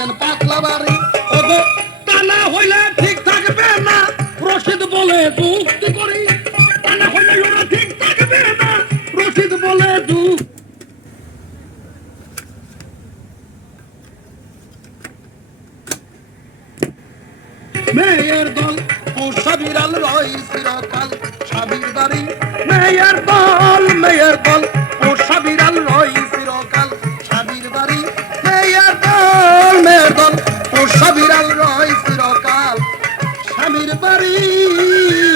বানাইছেন পাতলা বাড়ি। ওগো হইলে ঠিক থাকবে না। রশিদ বলে যুক্তি করি। তা না হইলে ওরা ঠিক থাকবে না। রশিদ বলে দল ও সাবিরাল রয় চিরকাল সাবির বাড়ি, মেয়ের দল স্বামীর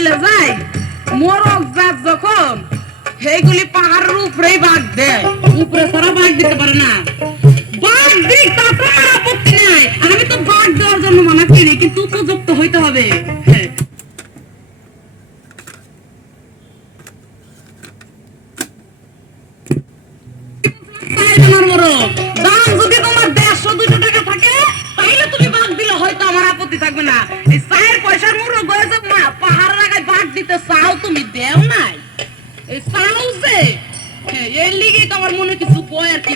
বইলে যায় মোরগ জাত যখন সেইগুলি পাহাড়ের উপরেই বাঘ দেয়। উপরে সারা বাঘ দিতে পারে না। বাঘ দিক তাতে আপত্তি নাই। আমি তো বাঘ দেওয়ার জন্য মানা কিন্তু উপযুক্ত হইতে হবে। হ্যাঁ। না। এই চায়ের পয়সার মুরগ হয়েছে পাহাড় রাখায় ভাগ দিতে চাও তুমি দেও নাই। এই চাও যে হ্যাঁ, এর লিগেই তোমার মনে কিছু কয় আর কি